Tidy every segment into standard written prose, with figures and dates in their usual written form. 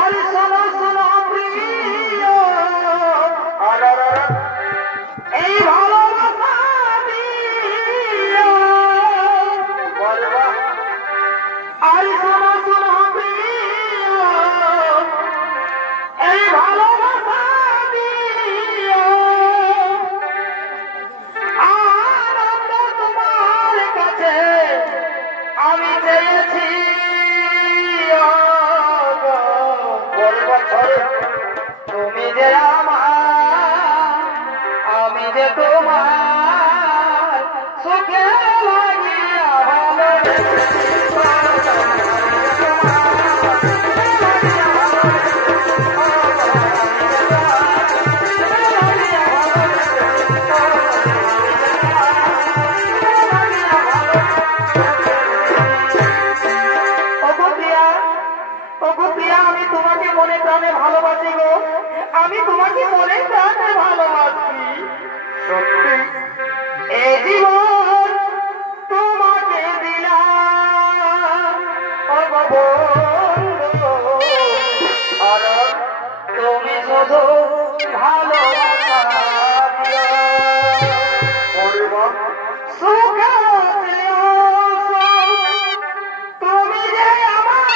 আর শোনো শোনো প্রিয় এই ভালোবাসা দিও আর শোনো শোনো প্রিয় এই ভালোবাসা দিও আনন্দ তোমার কাছে আমি চেয়েছি তুমি যে আমার আমি যে তোমার সুখে লাগিয়া ভালো আমি তোমাকে মনে প্রাণে ভালোবাসি গো আমি তোমাকে মনে প্রাণে ভালোবাসি সত্যি এই জীবন তোমাকে দিলাম আর তুমি শুধু ভালোবাসা দিও সুখ তুমি যে আমার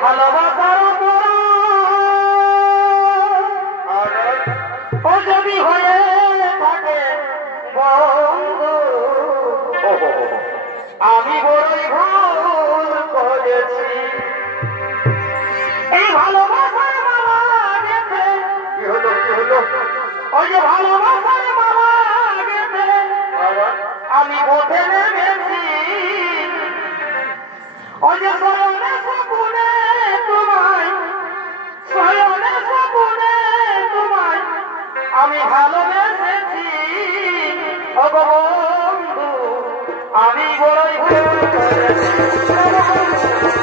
ভালোবাসার ও যদি হয়ে থাকে বন্ধু আমি বড়ই ভুল করেছি এই ভালোবাসার মালা গেছে কি হলো ওই যে ভালোবাসার মালা গেছে আমি পথে নেমেছি ওই যে সয়নে সপুনে তোমায় সয়নে সপুনে তোমায় আমি ভালোবেসেছি বন্ধু আমি বড়ই ভুল করেছি